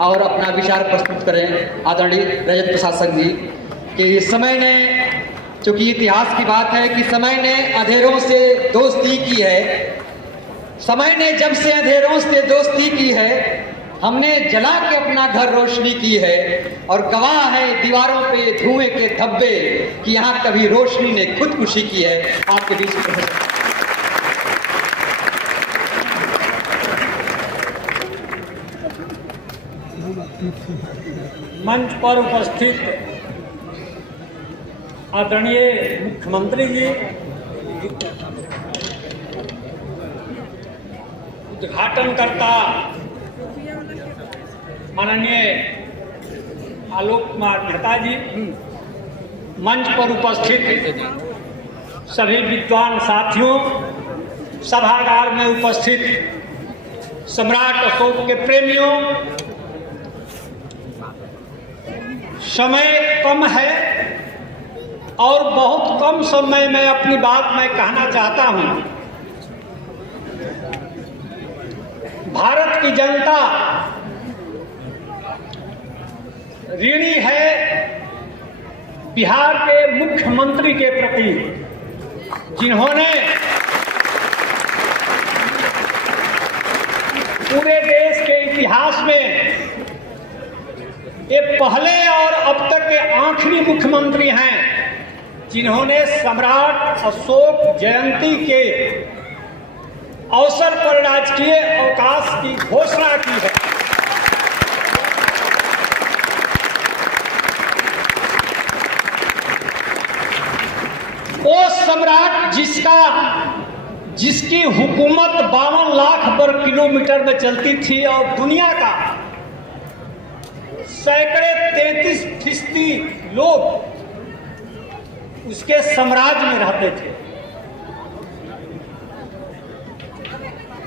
और अपना विचार प्रस्तुत करें आदरणीय रजत प्रसाद संघ जी कि समय ने, चूंकि इतिहास की बात है कि समय ने अंधेरों से दोस्ती की है, समय ने जब से अंधेरों से दोस्ती की है, हमने जला के अपना घर रोशनी की है और गवाह है दीवारों पे धुएं के धब्बे कि यहाँ कभी रोशनी ने खुदकुशी की है। आपके बीच मंच पर उपस्थित आदरणीय मुख्यमंत्री जी, उद्घाटनकर्ता माननीय आलोक कुमार मेहता जी, मंच पर उपस्थित सभी विद्वान साथियों, सभागार में उपस्थित सम्राट अशोक के प्रेमियों, समय कम है और बहुत कम समय में अपनी बात मैं कहना चाहता हूं। भारत की जनता ऋणी है बिहार के मुख्यमंत्री के प्रति, जिन्होंने पूरे देश के इतिहास में ये पहले और अब तक के आखिरी मुख्यमंत्री हैं जिन्होंने सम्राट अशोक जयंती के अवसर पर राजकीय अवकाश की घोषणा की है। वो सम्राट जिसकी हुकूमत 52 लाख वर्ग किलोमीटर में चलती थी और दुनिया का सैकड़े 33% लोग उसके साम्राज्य में रहते थे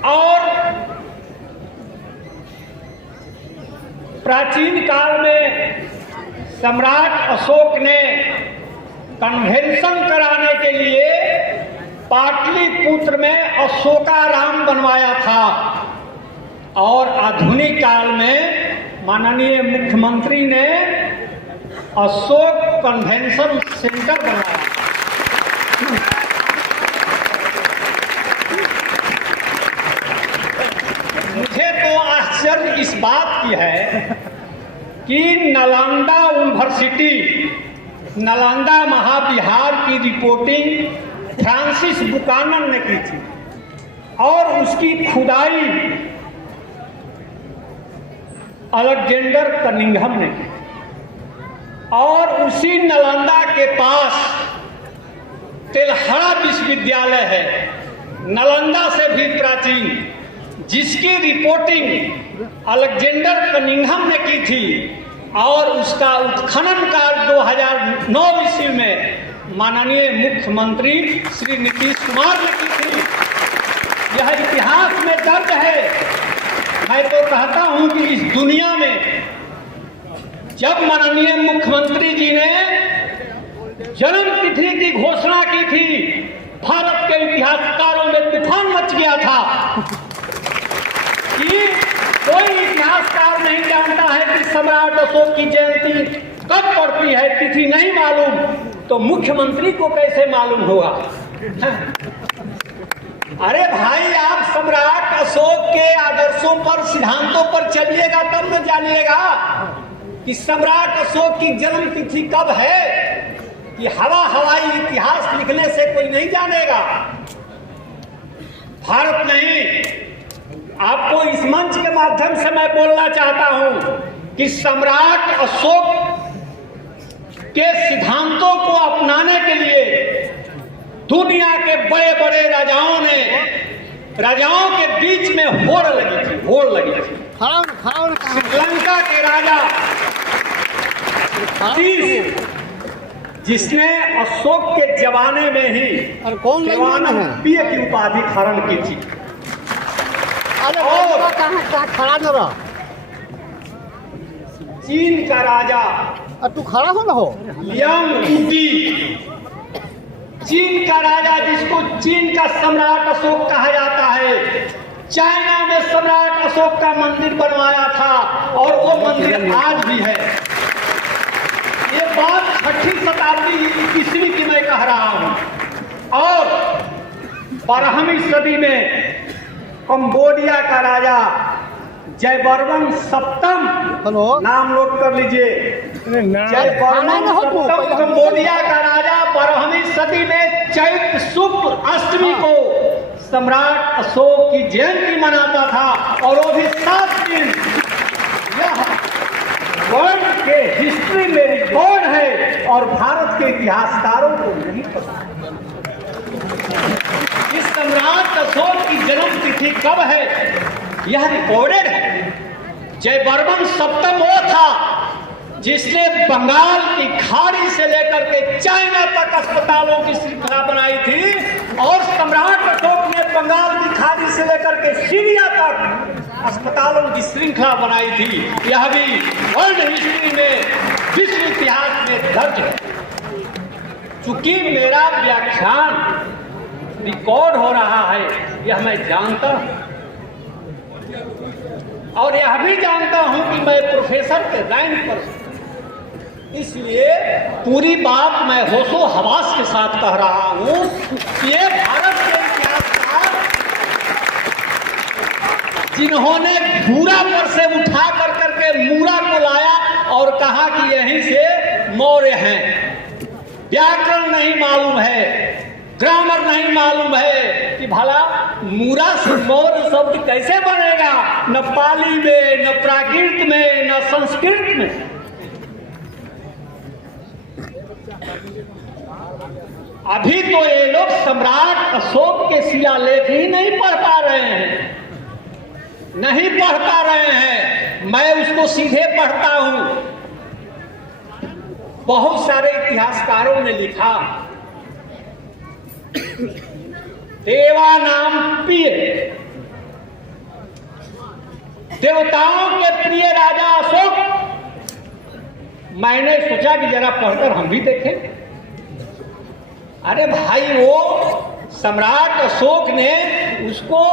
और प्राचीन काल में सम्राट अशोक ने कन्वेंशन कराने के लिए पाटलिपुत्र में अशोकाराम बनवाया था और आधुनिक काल में माननीय मुख्यमंत्री ने अशोक कन्वेंशन सेंटर बनाया। मुझे तो आश्चर्य इस बात की है कि नालंदा यूनिवर्सिटी, नालंदा महाविहार की रिपोर्टिंग फ्रांसिस बुकानन ने की थी और उसकी खुदाई अलेक्जेंडर कनिंघम ने की और उसी नालंदा के पास तेलहड़ा विश्वविद्यालय है, नालंदा से भी प्राचीन, जिसकी रिपोर्टिंग अलेक्जेंडर कनिंघम ने की थी और उसका उत्खनन कार्य 2009 ईस्वी में माननीय मुख्यमंत्री श्री नीतीश कुमार ने की थी। यह इतिहास में दर्ज है। मैं तो कहता हूं कि इस दुनिया में जब माननीय मुख्यमंत्री जी ने जन्म तिथि की घोषणा की थी, भारत के इतिहासकारों में तूफान मच गया था कि कोई इतिहासकार नहीं जानता है कि सम्राट अशोक की जयंती कब पड़ती है, तिथि नहीं मालूम, तो मुख्यमंत्री को कैसे मालूम होगा? अरे भाई, आप सम्राट अशोक के आदर्शों पर, सिद्धांतों पर चलिएगा तब न जानिएगा कि सम्राट अशोक की जन्म तिथि कब है। कि हवाई इतिहास लिखने से कोई नहीं जानेगा। भारत नहीं, आपको इस मंच के माध्यम से मैं बोलना चाहता हूं कि सम्राट अशोक के सिद्धांतों को अपनाने के लिए दुनिया के बड़े बड़े राजाओं के बीच में होड़ लगी थी। श्रीलंका के राजा जिसने अशोक के जमाने में ही देवानंद की उपाधि धारण की थी और चीन का राजा तू खड़ा हो ना हो चीन का राजा जिसको चीन का सम्राट अशोक कहा जाता है, चाइना में सम्राट अशोक का मंदिर बनवाया था और वो मंदिर आज भी है। ये बात 6वीं शताब्दी ईस्वी की मैं कह रहा हूं। और 12वीं सदी में कंबोडिया का राजा जयवर्मन सप्तम, नाम नोट कर लीजिए, जयवर्मन सप्तम कंबोडिया का राजा 12वीं सदी में चैत्र शुक्ल अष्टमी को सम्राट अशोक की जयंती मनाता था और वो भी 7 दिन। यह वर्ल्ड के हिस्ट्री में रिकॉर्ड है और भारत के इतिहासकारों को नहीं पता। इस सम्राट अशोक की जन्म तिथि कब है यह रिकॉर्डेड है। जयवर्मन सप्तम वो था जिसने बंगाल की खाड़ी से लेकर के चाइना तक अस्पतालों की श्रृंखला बनाई थी और सम्राट अशोक ने बंगाल की खाड़ी से लेकर के सीरिया तक अस्पतालों की श्रृंखला बनाई थी। यह भी वर्ल्ड हिस्ट्री में, विश्व इतिहास में दर्ज है। चूंकि मेरा व्याख्यान रिकॉर्ड हो रहा है यह मैं जानता हूं और यह भी जानता हूं कि मैं प्रोफेसर के रैंक पर हूं, इसलिए पूरी बात मैं होशो हवास के साथ कह रहा हूं कि ये भारत के इतिहासकार जिन्होंने भूरा पर से उठा कर करके मूरा को लाया और कहा कि यहीं से मौर्य हैं, व्याकरण नहीं मालूम है, ग्रामर नहीं मालूम है कि भला मूरा से मौर्य शब्द कैसे बनेगा, न पाली में, न प्राकृत में, न संस्कृत में। अभी तो ये लोग सम्राट अशोक के शिलालेख ही नहीं पढ़ पा रहे हैं, नहीं पढ़ पा रहे हैं। मैं उसको सीधे पढ़ता हूं। बहुत सारे इतिहासकारों ने लिखा देवा नाम प्रिय, देवताओं के प्रिय राजा अशोक। मैंने सोचा कि जरा पढ़कर हम भी देखें। अरे भाई, वो सम्राट अशोक ने उसको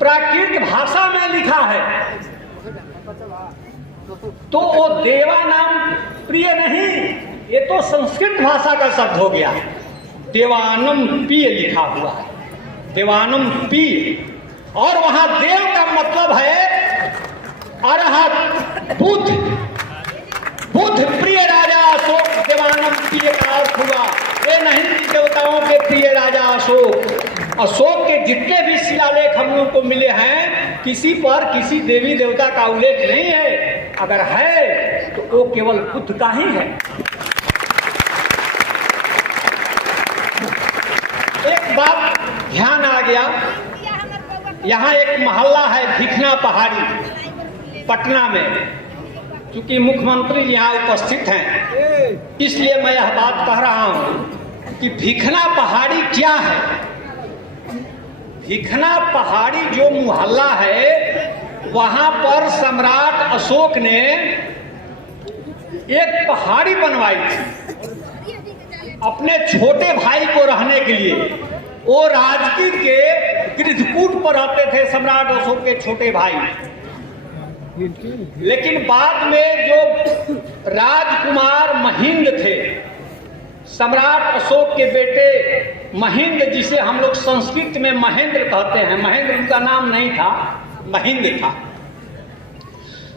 प्राकृत भाषा में लिखा है, तो वो देवा नाम प्रिय नहीं, ये तो संस्कृत भाषा का शब्द हो गया। देवानम पीय लिखा हुआ है, देवानम पीय, और वहां देव का मतलब है अरहत, बुद्ध। बुद्ध प्रिय राजा अशोक, देवानम पीय का अर्थ हुआ ये नहीं कि देवताओं के प्रिय राजा अशोक। अशोक के जितने भी शिलालेख हम लोग को मिले हैं, किसी पर किसी देवी देवता का उल्लेख नहीं है। अगर है तो वो केवल बुद्ध का ही है। एक बात ध्यान आ गया, यहाँ एक मोहल्ला है भिखना पहाड़ी, पटना में। चूंकि मुख्यमंत्री यहाँ उपस्थित हैं, इसलिए मैं यह बात कह रहा हूँ कि भिखना पहाड़ी क्या है। भिखना पहाड़ी जो मोहल्ला है, वहाँ पर सम्राट अशोक ने एक पहाड़ी बनवाई थी अपने छोटे भाई को रहने के लिए। वो राजगीर के गिरधकूट पर रहते थे सम्राट अशोक के छोटे भाई। लेकिन बाद में जो राजकुमार महिंद थे, सम्राट अशोक के बेटे महिंद, जिसे हम लोग संस्कृत में महेंद्र कहते हैं, महेंद्र उनका नाम नहीं था, महिंद था,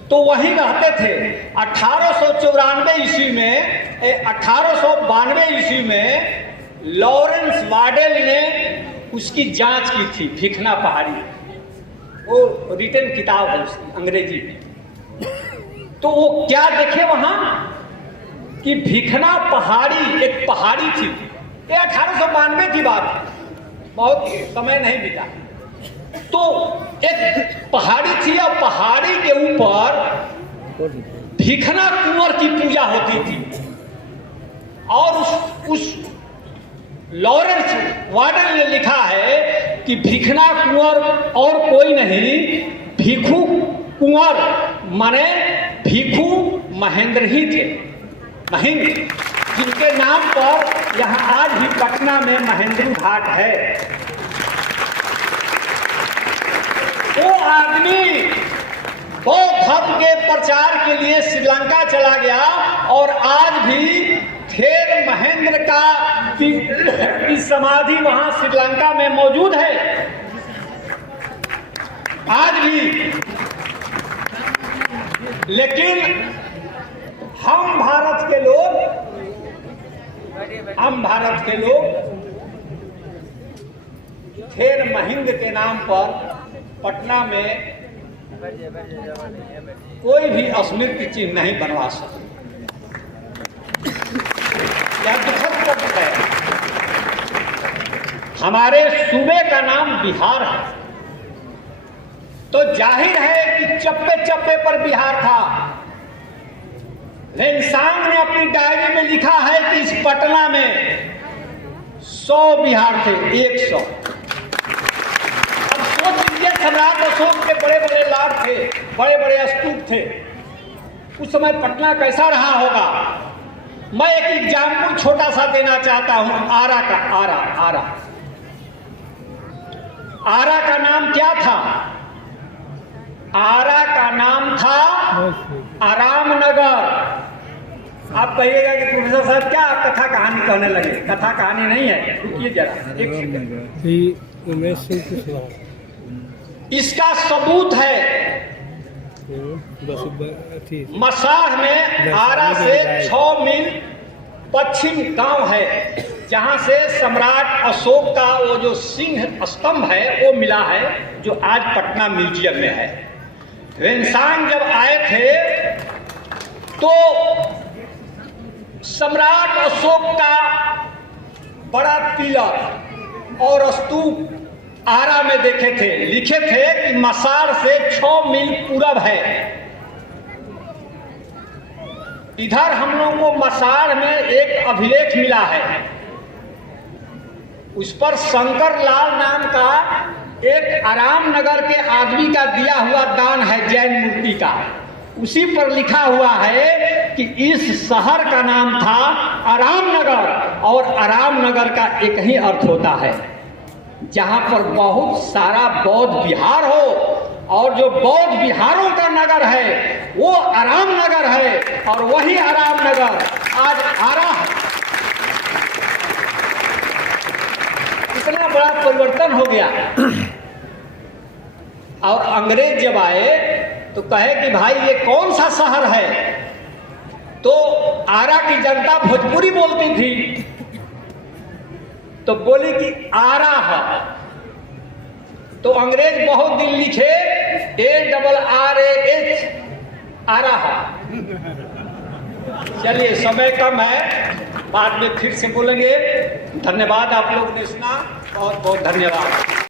तो वहीं रहते थे। 1894 ईस्वी में, 1892 ईस्वी में लॉरेंस वार्डेल ने उसकी जांच की थी, भिखना पहाड़ी। वो रिटन किताब है उसकी, अंग्रेजी में। तो वो क्या देखे वहां कि भिखना पहाड़ी एक पहाड़ी थी। ये 1892 की बात है, बहुत समय नहीं बीता। तो एक पहाड़ी थी और पहाड़ी के ऊपर भिखना कुंवर की पूजा होती थी। और उस लॉरेंस वार्डन ने लिखा है कि भिखना कुंवर और कोई नहीं, भिखू कुंवर माने भिखू महेंद्र ही थे, महेंद्र, जिनके नाम पर यहाँ आज भी पटना में महेंद्र घाट है। वो आदमी बौद्ध धर्म के प्रचार के लिए श्रीलंका चला गया और आज भी थेर महेंद्र की समाधि वहां श्रीलंका में मौजूद है। आज भी। लेकिन हम भारत के लोग थेर महेंद्र के नाम पर पटना में कोई भी स्मृति चिन्ह नहीं बनवा सकते। यह दुखद तथ्य है। हमारे सूबे का नाम बिहार है, तो जाहिर है कि चप्पे चप्पे पर बिहार था। रेंसांग ने अपनी डायरी में लिखा है कि इस पटना में 100 बिहार थे, 100। अब सोच लीजिए, सम्राट अशोक के बड़े बड़े लाभ थे, बड़े बड़े स्तूप थे। उस समय पटना कैसा रहा होगा। मैं एक एग्जाम्पल छोटा सा देना चाहता हूं। आरा का आरा का नाम क्या था? आरा का नाम था आराम नगर। आप कहिएगा कि प्रोफेसर साहब क्या कथा कहानी कहने लगे? कथा कहानी नहीं है, रुकिए जरा एक सेकंड। इसका सबूत है मसाढ़ में आरा से 6 मील पश्चिम गांव है, जहां से सम्राट अशोक का वो जो सिंह स्तंभ है वो मिला है, जो आज पटना म्यूजियम में है। रेंसांग जब आए थे तो सम्राट अशोक का बड़ा पिलर और स्तूप आरा में देखे थे। लिखे थे कि मसाढ़ से 6 मील पूरब है। इधर हम लोगों को मसाढ़ में एक अभिलेख मिला है, उस पर शंकर लाल नाम का एक आराम नगर के आदमी का दिया हुआ दान है, जैन मूर्ति का। उसी पर लिखा हुआ है कि इस शहर का नाम था आराम नगर, और आराम नगर का एक ही अर्थ होता है जहां पर बहुत सारा बौद्ध विहार हो, और जो बौद्ध विहारों का नगर है वो आराम नगर है, और वही आराम नगर आज आरा है। इतना बड़ा परिवर्तन हो गया। और अंग्रेज जब आए तो कहे कि भाई ये कौन सा शहर है? तो आरा की जनता भोजपुरी बोलती थी, तो बोली कि आरा है। तो अंग्रेज बहुत दिन लिखे ARRAH, आरा है। चलिए, समय कम है, बाद में फिर से बोलेंगे। धन्यवाद, आप लोग ने सुना, बहुत बहुत धन्यवाद।